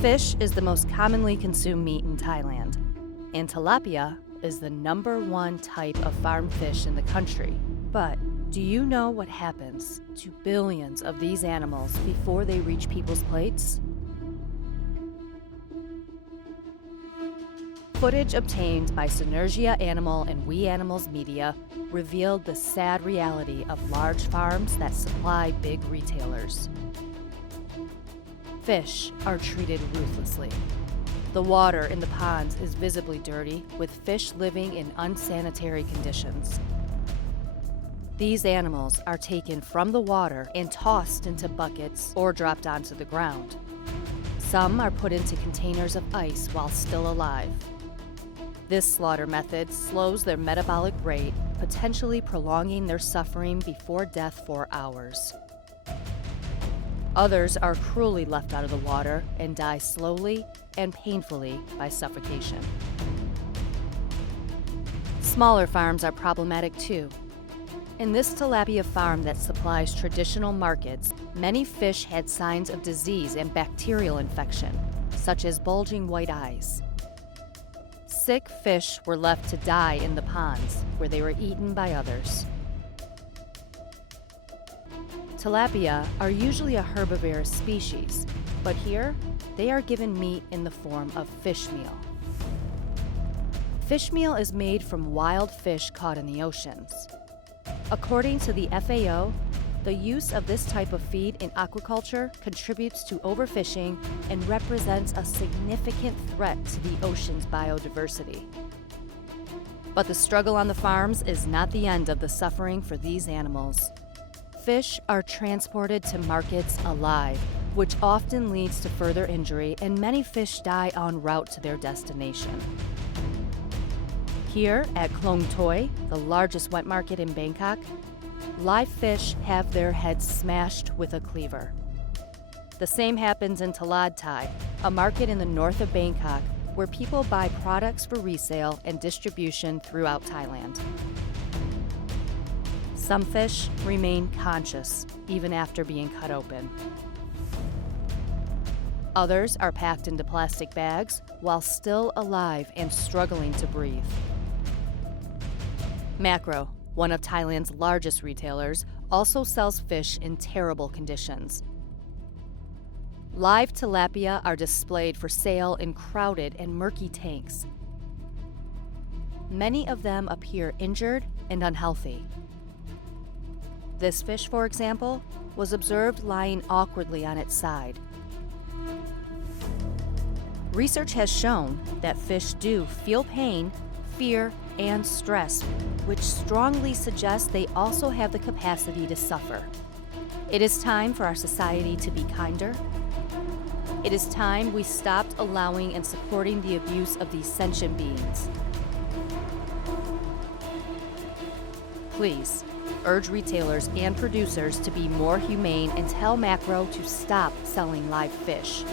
Fish is the most commonly consumed meat in Thailand, and tilapia is the #1 type of farm fish in the country. But do you know what happens to billions of these animals before they reach people's plates? Footage obtained by Sinergia Animal and We Animals Media revealed the sad reality of large farms that supply big retailers. Fish are treated ruthlessly. The water in the ponds is visibly dirty, with fish living in unsanitary conditions. These animals are taken from the water and tossed into buckets or dropped onto the ground. Some are put into containers of ice while still alive. This slaughter method slows their metabolic rate, potentially prolonging their suffering before death for hours. Others are cruelly left out of the water and die slowly and painfully by suffocation. Smaller farms are problematic too. In this tilapia farm that supplies traditional markets, many fish had signs of disease and bacterial infection, such as bulging white eyes. Sick fish were left to die in the ponds, where they were eaten by others. Tilapia are usually a herbivorous species, but here they are given meat in the form of fish meal. Fish meal is made from wild fish caught in the oceans. According to the FAO, the use of this type of feed in aquaculture contributes to overfishing and represents a significant threat to the ocean's biodiversity. But the struggle on the farms is not the end of the suffering for these animals. Fish are transported to markets alive, which often leads to further injury, and many fish die en route to their destination. Here at Klong Toi, the largest wet market in Bangkok, live fish have their heads smashed with a cleaver. The same happens in Talad Thai, a market in the north of Bangkok where people buy products for resale and distribution throughout Thailand. Some fish remain conscious even after being cut open. Others are packed into plastic bags while still alive and struggling to breathe. Makro, one of Thailand's largest retailers, also sells fish in terrible conditions. Live tilapia are displayed for sale in crowded and murky tanks. Many of them appear injured and unhealthy. This fish, for example, was observed lying awkwardly on its side. Research has shown that fish do feel pain, fear, and stress, which strongly suggests they also have the capacity to suffer. It is time for our society to be kinder. It is time we stopped allowing and supporting the abuse of these sentient beings. Please, urge retailers and producers to be more humane and tell Makro to stop selling live fish.